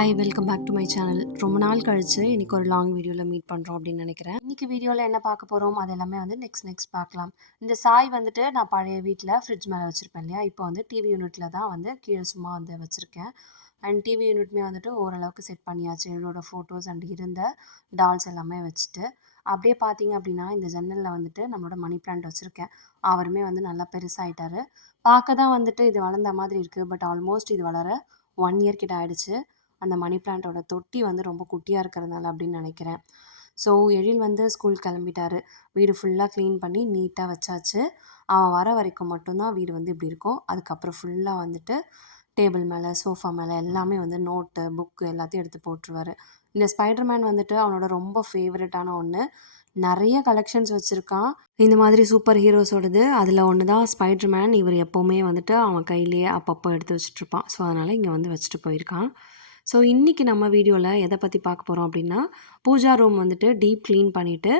Hi welcome back to my channel. ரொம்ப நாள் கழிச்சு இன்னைக்கு ஒரு லாங் வீடியோவில் மீட் பண்ணுறோம் அப்படின்னு நினைக்கிறேன். இன்னைக்கு வீடியோவில் என்ன பார்க்க போகிறோம் அது எல்லாமே வந்து நெக்ஸ்ட் பார்க்கலாம். இந்த சாய் வந்துட்டு நான் பழைய வீட்டில் ஃப்ரிட்ஜ் மேலே வச்சுருப்பேன் இல்லையா, இப்போ வந்து டிவி யூனிட்டில் தான் வந்து கீழே சும்மா வந்து வச்சுருக்கேன். அண்ட் டிவி யூனிட்மே வந்துட்டு ஓரளவுக்கு செட் பண்ணியாச்சு. என்னோட ஃபோட்டோஸ் அண்ட் இருந்த டால்ஸ் எல்லாமே வச்சுட்டு அப்படியே பார்த்தீங்க அப்படின்னா இந்த ஜன்னலில் வந்துட்டு நம்மளோட மணி பிளான்ட் வச்சுருக்கேன். அவருமே வந்து நல்லா பெருசாகிட்டாரு. பார்க்க தான் வந்துட்டு இது வளர்ந்த மாதிரி இருக்குது, பட் ஆல்மோஸ்ட் இது வளர 1 இயர் கிட்ட ஆயிடுச்சு. அந்த மணி பிளான்ட்டோட தொட்டி வந்து ரொம்ப குட்டியாக இருக்கிறதுனால அப்படின்னு நினைக்கிறேன். ஸோ எழில் வந்து ஸ்கூல் கிளம்பிட்டாரு. வீடு ஃபுல்லாக க்ளீன் பண்ணி நீட்டாக வச்சாச்சு. அவன் வர வரைக்கும் மட்டும்தான் வீடு வந்து இப்படி இருக்கும். அதுக்கப்புறம் ஃபுல்லாக வந்துட்டு டேபிள் மேலே, சோஃபா மேலே எல்லாமே வந்து நோட்டு, புக்கு எல்லாத்தையும் எடுத்து போட்டுருவாரு. இந்த ஸ்பைடர்மேன் வந்துட்டு அவனோட ரொம்ப ஃபேவரட்டான ஒன்று. நிறைய கலெக்ஷன்ஸ் வச்சுருக்கான். இந்த மாதிரி சூப்பர் ஹீரோஸோடது. அதில் ஒன்று தான் ஸ்பைடர்மேன். இவர் எப்போவுமே வந்துட்டு அவன் கையிலேயே அப்பப்போ எடுத்து வச்சுட்ருப்பான். ஸோ அதனால் இங்கே வந்து வச்சுட்டு போயிருக்கான். ஸோ இன்றைக்கி நம்ம வீடியோவில் எதை பற்றி பார்க்க போகிறோம் அப்படின்னா, பூஜா ரூம் வந்துட்டு டீப் க்ளீன் பண்ணிவிட்டு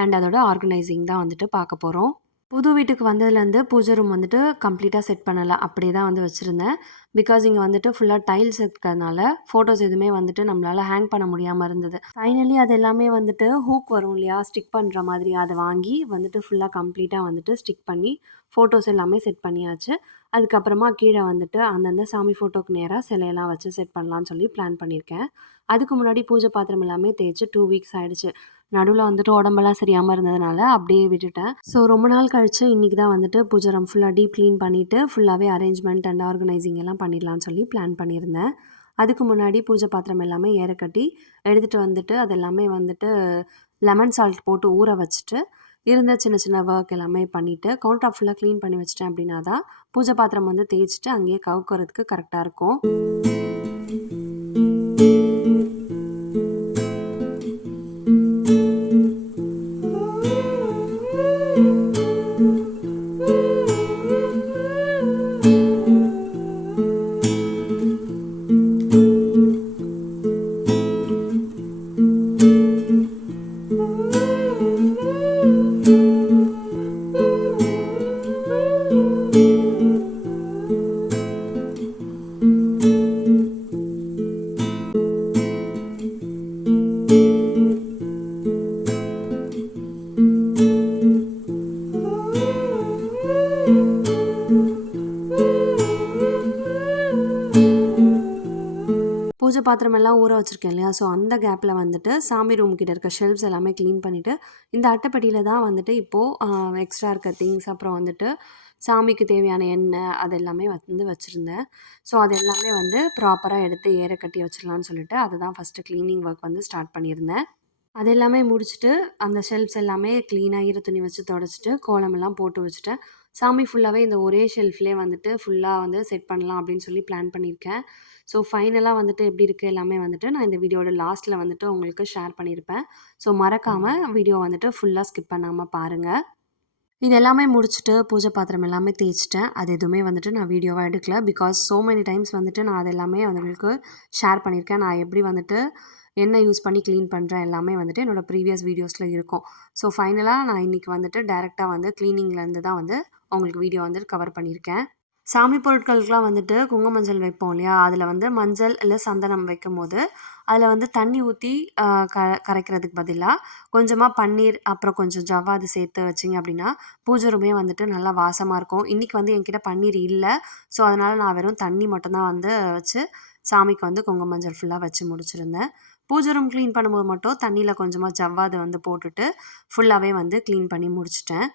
அண்ட் அதோட ஆர்கனைசிங் தான் வந்துட்டு பார்க்க போகிறோம். புது வீட்டுக்கு வந்ததுலேருந்து பூஜை ரூம் வந்துட்டு கம்ப்ளீட்டாக செட் பண்ணலை, அப்படியே தான் வந்து வச்சுருந்தேன். பிகாஸ் இங்கே வந்துட்டு ஃபுல்லாக டைல்ஸ் இருக்கிறதுனால ஃபோட்டோஸ் எதுவுமே வந்துட்டு நம்மளால் ஹேங் பண்ண முடியாமல் இருந்தது. ஃபைனலி அது எல்லாமே வந்துட்டு ஹூக் வரும் இல்லையா, ஸ்டிக் பண்ணுற மாதிரி, அதை வாங்கி வந்துட்டு ஃபுல்லாக கம்ப்ளீட்டாக வந்துட்டு ஸ்டிக் பண்ணி ஃபோட்டோஸ் எல்லாமே செட் பண்ணியாச்சு. அதுக்கப்புறமா கீழே வந்துட்டு அந்தந்த சாமி ஃபோட்டோக்கு நேராக சிலையெல்லாம் வச்சு செட் பண்ணலான்னு சொல்லி பிளான் பண்ணியிருக்கேன். அதுக்கு முன்னாடி பூஜை பாத்திரம் எல்லாமே தேய்ச்சி 2 வீக்ஸ் ஆகிடுச்சு. நடுவில் வந்துட்டு உடம்பெல்லாம் சரியாமல் இருந்ததுனால அப்படியே விட்டுட்டேன். ஸோ ரொம்ப நாள் கழித்து இன்றைக்கி தான் வந்துட்டு பூஜை ரூம் ஃபுல்லாக டீப் க்ளீன் பண்ணிவிட்டு ஃபுல்லாகவே அரேஞ்ச்மெண்ட் அண்ட் ஆர்கனைசிங் எல்லாம் பண்ணிடலான்னு சொல்லி பிளான் பண்ணியிருந்தேன். அதுக்கு முன்னாடி பூஜை பாத்திரம் எல்லாமே ஏற கட்டி எடுத்துகிட்டு வந்துட்டு அதெல்லாமே வந்துட்டு லெமன் சால்ட் போட்டு ஊற வச்சுட்டு இருந்த சின்ன சின்ன ஒர்க் எல்லாமே பண்ணிவிட்டு கவுண்டர் டாப் ஃபுல்லாக க்ளீன் பண்ணி வச்சிட்டேன் அப்படின்னா தான் பூஜை பாத்திரம் வந்து தேய்ச்சிட்டு அங்கேயே கவுக்கிறதுக்கு கரெக்டாக இருக்கும். பூஜை பாத்திரம் எல்லாம் ஊற வச்சுருக்கேன் இல்லையா, ஸோ அந்த கேப்பில் வந்துட்டு சாமி ரூம் கிட்ட இருக்க ஷெல்ஃப்ஸ் எல்லாமே க்ளீன் பண்ணிவிட்டு இந்த அட்டைப்பெட்டியில் தான் வந்துட்டு இப்போது எக்ஸ்ட்ரா இருக்க திங்ஸ், அப்புறம் வந்துட்டு சாமிக்கு தேவையான எண்ணெய் அது எல்லாமே வந்து வச்சுருந்தேன். ஸோ அது எல்லாமே வந்து ப்ராப்பராக எடுத்து ஏற கட்டி வச்சிடலான்னு சொல்லிட்டு அதை தான் ஃபஸ்ட்டு க்ளீனிங் ஒர்க் வந்து ஸ்டார்ட் பண்ணியிருந்தேன். அது எல்லாமே முடிச்சுட்டு அந்த ஷெல்ஃப்ஸ் எல்லாமே க்ளீனாக ஈர துணி வச்சு தொடச்சிட்டு கோலமெல்லாம் போட்டு வச்சுட்டேன். சாமி ஃபுல்லாகவே இந்த ஒரே ஷெல்ஃப்லேயே வந்துட்டு ஃபுல்லாக வந்து செட் பண்ணலாம் அப்படின்னு சொல்லி பிளான் பண்ணியிருக்கேன். ஸோ ஃபைனலாக வந்துட்டு எப்படி இருக்குது எல்லாமே வந்துட்டு நான் இந்த வீடியோட லாஸ்ட்டில் வந்துட்டு உங்களுக்கு ஷேர் பண்ணியிருப்பேன். ஸோ மறக்காமல் வீடியோ வந்துட்டு ஃபுல்லாக ஸ்கிப் பண்ணாமல் பாருங்கள். இது எல்லாமே முடிச்சுட்டு பூஜை பாத்திரம் எல்லாமே தேய்ச்சிட்டேன். அது எதுவுமே வந்துட்டு நான் வீடியோவாக எடுக்கல. பிகாஸ் ஸோ மெனி டைம்ஸ் வந்துட்டு நான் அது எல்லாமே உங்களுக்கு ஷேர் பண்ணியிருக்கேன். நான் எப்படி வந்துட்டு எண்ணெய் யூஸ் பண்ணி க்ளீன் பண்ணுறேன் எல்லாமே வந்துட்டு என்னோடய ப்ரீவியஸ் வீடியோஸில் இருக்கும். ஸோ ஃபைனலாக நான் இன்றைக்கி வந்துட்டு டைரெக்டாக வந்து க்ளீனிங்லேருந்து தான் வந்து உங்களுக்கு வீடியோ வந்துட்டு கவர் பண்ணியிருக்கேன். சாமி பொருட்களுக்கெலாம் வந்துட்டு குங்கும மஞ்சள் வைப்போம் இல்லையா, அதில் வந்து மஞ்சள் இல்லை சந்தனம் வைக்கும்போது அதில் வந்து தண்ணி ஊற்றி கரைக்கிறதுக்கு பதிலாக கொஞ்சமாக பன்னீர் அப்புறம் கொஞ்சம் ஜவ்வாது சேர்த்து வச்சிங்க அப்படின்னா பூஜை ரூமே வந்துட்டு நல்லா வாசமாக இருக்கும். இன்றைக்கி வந்து என்கிட்ட பன்னீர் இல்லை, ஸோ அதனால் நான் வெறும் தண்ணி மட்டும்தான் வந்து வச்சு சாமிக்கு வந்து குங்கும மஞ்சள் ஃபுல்லாக வச்சு முடிச்சிருந்தேன். பூஜை ரூம் க்ளீன் பண்ணும்போது மட்டும் தண்ணியில் கொஞ்சமாக ஜவ்வாது வந்து போட்டுட்டு ஃபுல்லாகவே வந்து க்ளீன் பண்ணி முடிச்சிட்டேன்.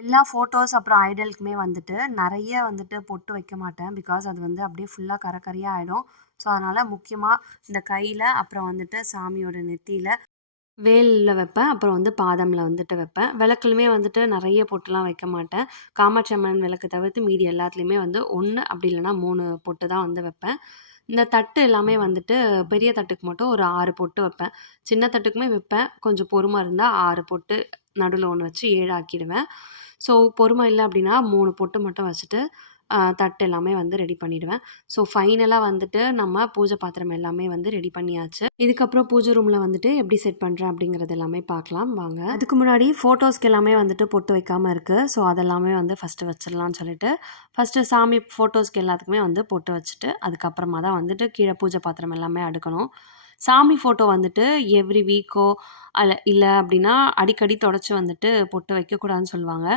எல்லா ஃபோட்டோஸ் அப்புறம் ஐடலுக்குமே வந்துட்டு நிறைய வந்துட்டு பொட்டு வைக்க மாட்டேன். பிகாஸ் அது வந்து அப்படியே ஃபுல்லாக கரையாக ஆகிடும். ஸோ அதனால் முக்கியமாக இந்த கையில், அப்புறம் வந்துட்டு சாமியோட நெத்தியில், வேலில் வைப்பேன். அப்புறம் வந்து பாதமில் வந்துட்டு வைப்பேன். விளக்குலையுமே வந்துட்டு நிறைய பொட்டுலாம் வைக்க மாட்டேன். காமாட்சி அம்மன் விளக்கு தவிர்த்து மீதி எல்லாத்துலேயுமே வந்து 1 அப்படி இல்லைனா 3 பொட்டு தான் வந்து வைப்பேன். இந்த தட்டு எல்லாமே வந்துட்டு பெரிய தட்டுக்கு மட்டும் ஒரு 6 பொட்டு வைப்பேன். சின்ன தட்டுக்குமே வைப்பேன். கொஞ்சம் பொறுமை இருந்தால் 6 பொட்டு நடுவில் 1 வச்சு 7 ஆக்கிடுவேன். ஸோ பொறுமை இல்லை அப்படின்னா 3 பொட்டு மட்டும் வச்சுட்டு தட்டு எல்லாமே வந்து ரெடி பண்ணிடுவேன். ஸோ ஃபைனலா வந்துட்டு நம்ம பூஜை பாத்திரம் எல்லாமே வந்து ரெடி பண்ணியாச்சு. இதுக்கப்புறம் பூஜை ரூம்ல வந்துட்டு எப்படி செட் பண்றேன் அப்படிங்கிறது எல்லாமே பார்க்கலாம் வாங்க. அதுக்கு முன்னாடி ஃபோட்டோஸ்க்கு எல்லாமே வந்துட்டு பொட்டு வைக்காம இருக்கு. ஸோ அதெல்லாமே வந்து ஃபர்ஸ்ட்டு வச்சிடலான்னு சொல்லிட்டு, ஃபர்ஸ்ட்டு சாமி ஃபோட்டோஸ்க்கு எல்லாத்துக்குமே வந்து பொட்டு வச்சுட்டு, அதுக்கப்புறமா தான் வந்துட்டு கீழ பூஜை பாத்திரம் எல்லாமே அடுக்கணும். சாமி ஃபோட்டோ வந்துட்டு எவ்ரி வீக்கோ இல்ல அப்படின்னா அடிக்கடி தொடச்சு வந்துட்டு பொட்டு வைக்கக்கூடாதுன்னு சொல்லுவாங்க.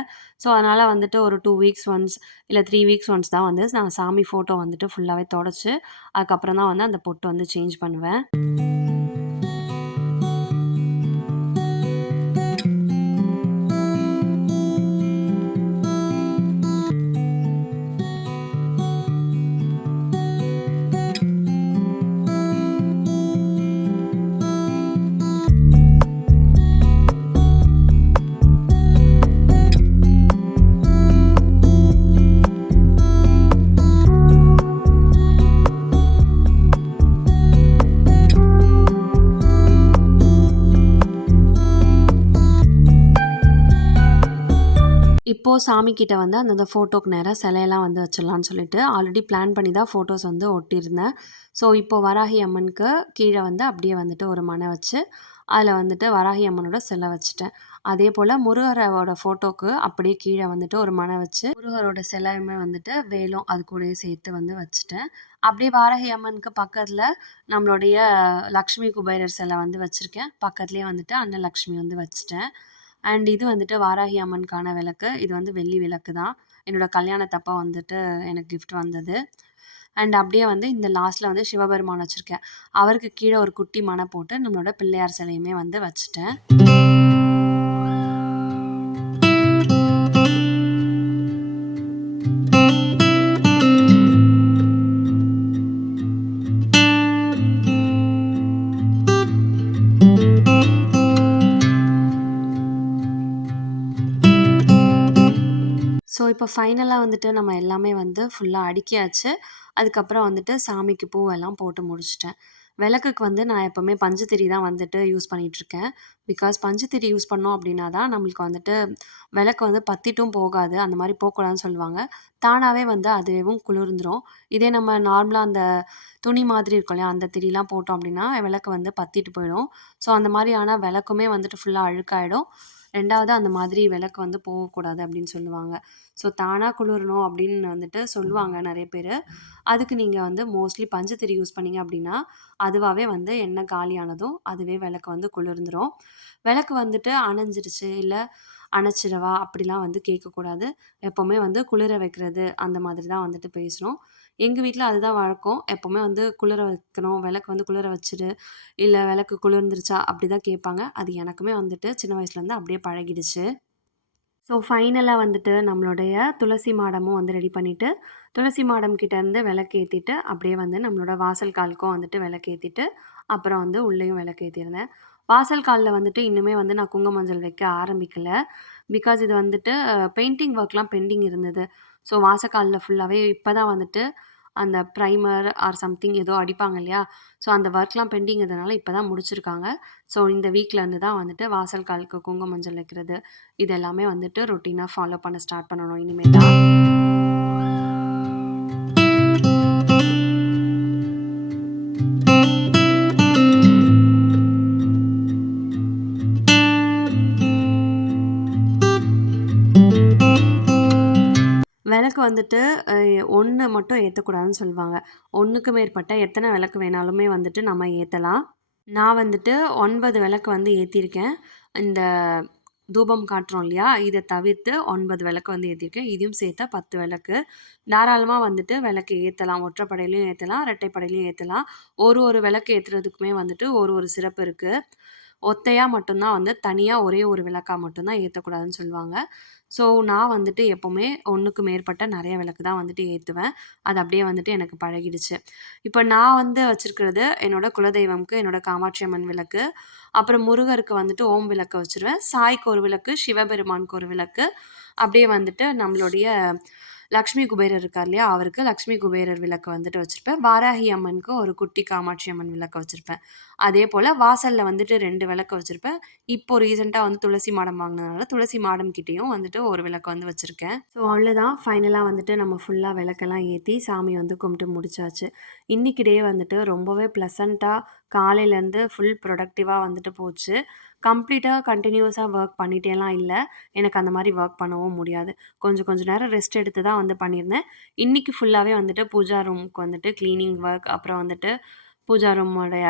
ஸோ, அதனால வந்துட்டு ஒரு 2 வீக்ஸ் ஒன்ஸ் இல்ல 3 வீக்ஸ் ஒன்ஸ் தான் வந்து நான் சாமி ஃபோட்டோ வந்துட்டு ஃபுல்லாவே தொடச்சு, அதுக்கப்புறம் தான் வந்து அந்த பொட்டு வந்து சேஞ்ச் பண்ணுவேன். இப்போ சாமி கிட்ட வந்து அந்தந்த ஃபோட்டோக்கு நேரா சிலையெல்லாம் வந்து வச்சிடலான்னு சொல்லிட்டு, ஆல்ரெடி பிளான் பண்ணி தான் ஃபோட்டோஸ் வந்து ஒட்டியிருந்தேன். ஸோ, இப்போ வராகி அம்மனுக்கு கீழ வந்து அப்படியே வந்துட்டு ஒரு மண வச்சு, அதில வந்துட்டு வராகி அம்மனோட சிலை வச்சுட்டேன். அதேபோல முருகரோட ஃபோட்டோக்கு அப்படியே கீழ வந்துட்டு ஒரு மண வச்சு, முருகரோட சிலையுமே வந்துட்டு வேலும் அது கூடயே சேர்த்து வந்து வச்சுட்டேன். அப்படியே வாராகி அம்மனுக்கு பக்கத்தில நம்மளுடைய லக்ஷ்மி குபேரர் சிலை வந்து வச்சிருக்கேன். பக்கத்திலேயே வந்துட்டு அன்னலக்ஷ்மி வந்து வச்சுட்டேன். அண்ட் இது வந்துட்டு வாராகி அம்மனுக்கான விளக்கு. இது வந்து வெள்ளி விளக்கு தான். என்னோட கல்யாணத்தப்ப வந்துட்டு எனக்கு கிஃப்ட் வந்தது. அண்ட் அப்படியே வந்து இந்த லாஸ்ட்ல வந்து சிவபெருமான் வச்சிருக்கேன். அவருக்கு கீழ ஒரு குட்டி மண போட்டு நம்மளோட பிள்ளையார் சிலையுமே வந்து வச்சுட்டேன். ஸோ, இப்போ ஃபைனலா வந்துட்டு நம்ம எல்லாமே வந்து ஃபுல்லா அடுக்கியாச்சு. அதுக்கப்புறம் வந்துட்டு சாமிக்கு பூவெல்லாம் போட்டு முடிச்சுட்டேன். விளக்குக்கு வந்து நான் எப்பவுமே பஞ்சுத்திரி தான் வந்துட்டு யூஸ் பண்ணிட்டுருக்கேன். பிகாஸ் பஞ்சுத்திரி யூஸ் பண்ணோம் அப்டின்னா தான் நம்மளுக்கு வந்துட்டு விளக்கு வந்து பத்திட்டும் போகாது. அந்த மாரி போக்கூடாதுன்னு சொல்லுவாங்க. தானாவே வந்து அதுவேவும் குளிர்ந்துரும். இதே நம்ம நார்மலா அந்த துணி மாதிரி இருக்கும் இல்லையா? அந்த திரிலாம் போட்டோம் அப்டின்னா, விளக்கு வந்து பத்திட்டு போயிடும். ஸோ, அந்த மாரி ஆனா விளக்குமே வந்துட்டு ஃபுல்லா அழுக்காயிடும். 2வது அந்த மாதிரி விளக்கு வந்து போகக்கூடாது அப்டின்னு சொல்லுவாங்க. ஸோ, தானா குளிரணும் அப்படின்னு வந்துட்டு சொல்லுவாங்க நெறைய பேரு. அதுக்கு நீங்க வந்து மோஸ்ட்லி பஞ்சுத்திரி யூஸ் பண்ணீங்க அப்படின்னா, அதுவாவே வந்து எண்ணெய் காலியானதும் அதுவே விளக்கு வந்து குளிர்ந்துரும். விளக்கு வந்துட்டு அணைஞ்சிருச்சு, இல்ல அணைச்சிடவா அப்படிலாம் வந்து கேட்கக்கூடாது. எப்பவுமே வந்து குளிர வைக்கிறது அந்த மாதிரி தான் வந்துட்டு பேசணும். எங்க வீட்ல அதுதான் வழக்கம். எப்பவுமே வந்து குளிர வைக்கணும், விளக்கு வந்து குளிர வச்சுடு, இல்ல விளக்கு குளிர்ந்துருச்சா அப்படிதான் கேட்பாங்க. அது எனக்குமே வந்துட்டு சின்ன வயசுலேருந்து அப்படியே பழகிடுச்சு. ஸோ, ஃபைனலா வந்துட்டு நம்மளுடைய துளசி மாடமும் வந்து ரெடி பண்ணிட்டு, துளசி மாடம் கிட்டேருந்து விளக்கேத்திட்டு, அப்படியே வந்து நம்மளோட வாசல் காலுக்கும் வந்துட்டு விளக்கேத்திட்டு, அப்புறம் வந்து உள்ளேயும் விளக்கேத்திருந்தேன். வாசல் கால்ல வந்துட்டு இன்னுமே வந்து நான் குங்கும மஞ்சள் வைக்க ஆரம்பிக்கல. பிகாஸ் இது வந்துட்டு பெயிண்டிங் ஒர்க்லாம் பெண்டிங் இருந்தது. ஸோ, வாசக்கால்ல ஃபுல்லாவே இப்ப தான் வந்துட்டு அந்த ப்ரைமர் ஆர் சம்திங் ஏதோ அடிப்பாங்க இல்லையா? ஸோ, அந்த ஒர்க்லாம் பெண்டிங் இருந்தனால இப்ப தான் முடிச்சிருக்காங்க. ஸோ, இந்த வீக்லேருந்து தான் வந்துட்டு வாசல் காலுக்கு குங்கும மஞ்சள் வைக்கிறது, இது எல்லாமே வந்துட்டு ரொட்டீனா ஃபாலோ பண்ண ஸ்டார்ட் பண்ணணும் இனிமே தான். விளக்கு வந்துட்டு அ 1 மட்டும் ஏத்தக்கூடாதுன்னு சொல்லுவாங்க. 1க்கு மேற்பட்ட எத்தன விளக்கு வேணாலுமே வந்துட்டு நம்ம ஏத்தலாம். நான் வந்துட்டு 9 விளக்கு வந்து ஏத்தியிருக்கேன். இந்த தூபம் காட்டுறோம் இல்லையா? இத தவிர்த்து 9 விளக்கு வந்து ஏத்தியிருக்கேன். இதையும் சேர்த்தா 10 விளக்கு. தாராளமா வந்துட்டு விளக்கு ஏத்தலாம். ஒற்றைப்படையிலயும் ஏத்தலாம், இரட்டைப்படையிலயும் ஏத்தலாம். ஒரு விளக்கு ஏத்துறதுக்குமே வந்துட்டு ஒரு சிறப்பு இருக்கு. ஒத்தையா மட்டும் தான் வந்து தனியா ஒரே ஒரு விளக்கா மட்டும் தான் ஏத்தக்கூடாதுன்னு சொல்லுவாங்க. ஸோ, நான் வந்துட்டு எப்பவுமே 1க்கு மேற்பட்ட நெறைய விளக்கு தான் வந்துட்டு ஏத்துவேன். அது அப்படியே வந்துட்டு எனக்கு பழகிடுச்சு. இப்ப நான் வந்து வச்சிருக்கிறது என்னோட குலதெய்வம்க்கு என்னோட காமாட்சி அம்மன் விளக்கு. அப்புறம் முருகருக்கு வந்துட்டு ஓம் விளக்கு வச்சுருவேன். சாய்க்கு ஒரு விளக்கு, சிவபெருமானுக்கு ஒரு விளக்கு. அப்படியே வந்துட்டு நம்மளுடைய லக்ஷ்மி குபேரர் இருக்கார் இல்லையா, அவருக்கு லக்ஷ்மி குபேரர் விளக்கு வந்துட்டு வச்சிருப்பேன். வாராகி அம்மனுக்கு ஒரு குட்டி காமாட்சி அம்மன் விளக்கு வச்சிருப்பேன். அதேபோல வாசல்ல வந்துட்டு 2 விளக்கு வச்சிருப்பேன். இப்போ ரீசென்ட்டா வந்து துளசி மாடம் வாங்குனதுனால, துளசி மாடம் கிட்டயும் வந்துட்டு ஒரு விளக்கு வந்து வச்சிருக்கேன். ஸோ அவ்வளோதான். ஃபைனலா வந்துட்டு நம்ம ஃபுல்லா விளக்கெல்லாம் ஏத்தி சாமி வந்து கும்பிட்டு முடிச்சாச்சு. இன்னைக்கு டே வந்துட்டு ரொம்பவே ப்ளசன்ட்டா காலையிலேருந்து ஃபுல் ப்ரொடக்டிவா வந்துட்டு போச்சு. கம்ப்ளீட்டா கன்டினியூஸா ஒர்க் பண்ணிட்டேலாம் இல்ல. எனக்கு அந்த மாரி ஒர்க் பண்ணவும் முடியாது. கொஞ்சம் நேரம் ரெஸ்ட் எடுத்து தான் வந்து பண்ணியிருந்தேன். இன்னைக்கு ஃபுல்லாவே வந்துட்டு பூஜா ரூமுக்கு வந்துட்டு கிளீனிங் ஒர்க், அப்புறம் வந்துட்டு பூஜா ரூமோடைய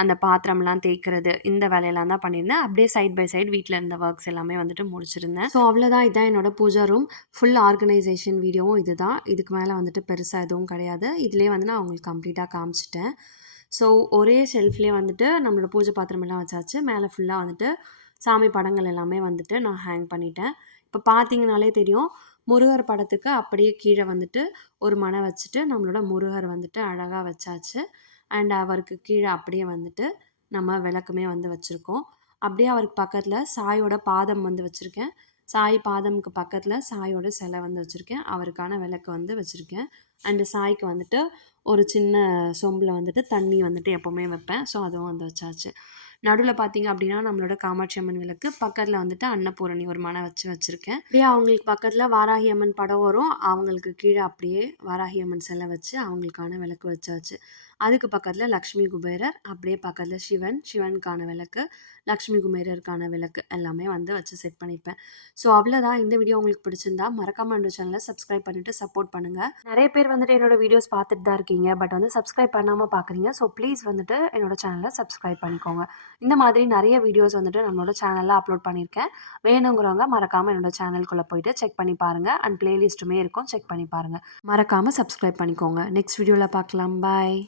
அந்த பாத்திரம்லாம் தேய்க்கிறது, இந்த வேலையெல்லாம் தான் பண்ணியிருந்தேன். அப்படியே சைட் பை சைட் வீட்ல இருந்த ஒர்க்ஸ் எல்லாமே வந்துட்டு முடிச்சிருந்தேன். ஸோ அவ்வளோதான். இதான் என்னோட பூஜா ரூம். ஃபுல் ஆர்கனைசேஷன் வீடியோவும் இதுதான். இதுக்கு மேல வந்துட்டு பெருசா எதுவும் கிடையாது. இதுலயே வந்து நான் உங்களுக்கு கம்ப்ளீட்டா காமிச்சுட்டேன். ஸோ ஒரே ஷெல்ஃப்லயே வந்துட்டு நம்மளோட பூஜை பாத்திரம் எல்லாம் வச்சாச்சு. மேல ஃபுல்லா வந்துட்டு சாமி படங்கள் எல்லாமே வந்துட்டு நான் ஹேங் பண்ணிட்டேன். இப்ப பார்த்தீங்கனாலே தெரியும். முருகர் படத்துக்கு அப்படியே கீழ வந்துட்டு ஒரு மண வச்சுட்டு, நம்மளோட முருகர் வந்துட்டு அழகா வச்சாச்சு. அண்ட் அவருக்கு கீழ அப்படியே வந்துட்டு நம்ம விளக்குமே வந்து வச்சிருக்கோம். அப்படியே அவருக்கு பக்கத்துல சாயோட பாதம் வந்து வச்சிருக்கேன். சாய் பாதம்க்கு பக்கத்துல சாயோட சிலை வந்து வச்சிருக்கேன். அவருக்கான விளக்கு வந்து வச்சிருக்கேன். அண்ட் சாய்க்கு வந்துட்டு ஒரு சின்ன சொம்புல வந்துட்டு தண்ணி வந்துட்டு எப்பவுமே வைப்பேன். ஸோ அதுவும் வந்து வச்சாச்சு. நடுவுல பார்த்தீங்க அப்படின்னா, நம்மளோட காமாட்சி அம்மன் விளக்கு, பக்கத்துல வந்துட்டு அன்னபூரணி ஒரு மண வச்சு வச்சிருக்கேன். அப்படியே அவங்களுக்கு பக்கத்துல வாராகி அம்மன் படம் வரும். அவங்களுக்கு கீழ அப்படியே வாராகி அம்மன் சிலை வச்சு அவங்களுக்கான விளக்கு வச்சாச்சு. அதுக்கு பக்கத்துல லக்ஷ்மி குபேரர், அப்படியே பக்கத்துல சிவன், சிவனுக்கான விளக்கு, லக்ஷ்மி குபேரருக்கான விளக்கு எல்லாமே வந்து வச்சு செட் பண்ணியிருப்பேன். ஸோ அவ்வளோதான். இந்த வீடியோ உங்களுக்கு பிடிச்சிருந்தா மறக்காம என்னோட சேனலை சப்ஸ்கிரைப் பண்ணிட்டு சப்போர்ட் பண்ணுங்க. நிறைய பேர் வந்துட்டு என்னோட வீடியோஸ் பார்த்துட்டு தான் இருக்கீங்க. பட் வந்து சப்ஸ்கிரைப் பண்ணாம பார்க்குறீங்க. ஸோ ப்ளீஸ் வந்துட்டு என்னோட சேனலை சப்ஸ்கிரைப் பண்ணிக்கோங்க. இந்த மாதிரி நிறைய வீடியோஸ் வந்துட்டு நம்மளோட சேனல்ல அப்லோட் பண்ணியிருக்கேன். வேணுங்கிறவங்க மறக்காம என்னோட சேனலுக்குள்ள போயிட்டு செக் பண்ணி பாருங்க. அண்ட் பிளேலிஸ்ட்டுமே இருக்கும். செக் பண்ணி பாருங்க. மறக்காம சப்ஸ்கிரைப் பண்ணிக்கோங்க. நெக்ஸ்ட் வீடியோல பார்க்கலாம். பாய்.